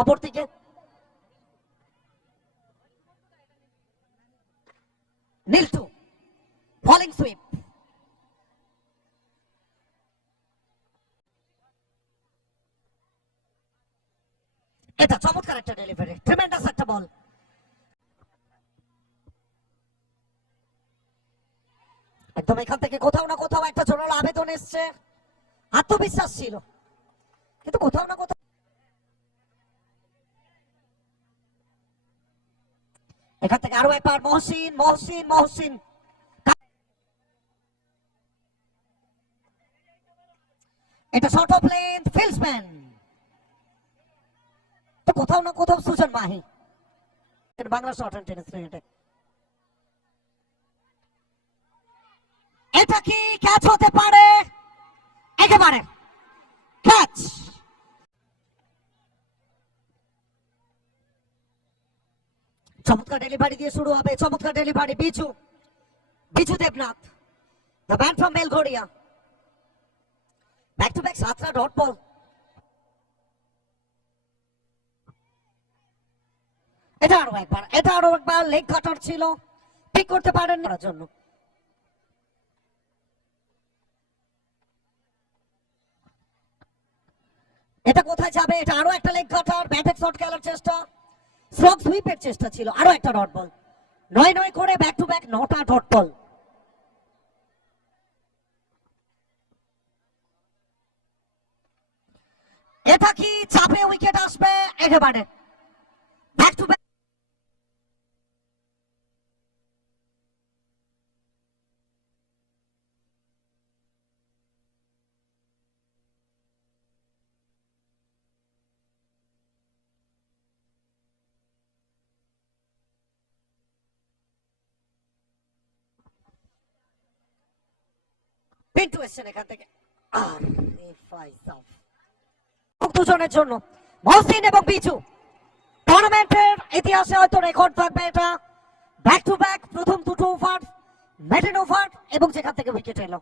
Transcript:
অপরদিকে নীলটু bowling sweep, এটা চমৎকার একটা ডেলিভারি, ট্রিমেন্ডাস একটা বল। একদম এখান থেকে কোথাও না কোথাও একটা জোরালো আবেদন এসছে, আত্মবিশ্বাস ছিল, কিন্তু কোথাও না কোথাও এখান থেকে আরো একবার মহসিন মহসিন মহসিন, এটা শর্ট অফ লেন্থ, ফিল্ডসম্যান, তো কোথাও না কোথাও Sujan Mahi, Bangla short and tennis ক্রিকেটে। এটা কি ক্যাচ হতে পারে? একেবারে ক্যাচ। চমৎকার ডেলিভারি দিয়ে শুরু হবে, চমৎকার delivery, Biju Biju Debnath, the man from Belgharia, back to back 7টা ডট বল। এটা আরো একবার লেগ কাটার ছিল, ঠিক করতে পারেন না জন্য। এটা কোথায় যাবে? এটা আরো একটা লেগ কাটার, ব্যাটের শট খেলার চেষ্টা, স্লগ সুইপের চেষ্টা ছিল, আরো একটা ডট বল, 9 করে ব্যাক টু ব্যাক 9টা ডট বল। এটা কি চাপে উইকেট আসবে? একেবারে ব্যাক টু ব্যাক। পিন্টু এসছেন এখান থেকে, আর দুজনের জন্য মহসিন এবং বিজু, টুর্নামেন্টের ইতিহাসে হয়তো রেকর্ড থাকবে এটা, ব্যাক টু ব্যাক প্রথম দুটো ওভার, মেডেন ওভার, এবং যেখান থেকে উইকেট এলো।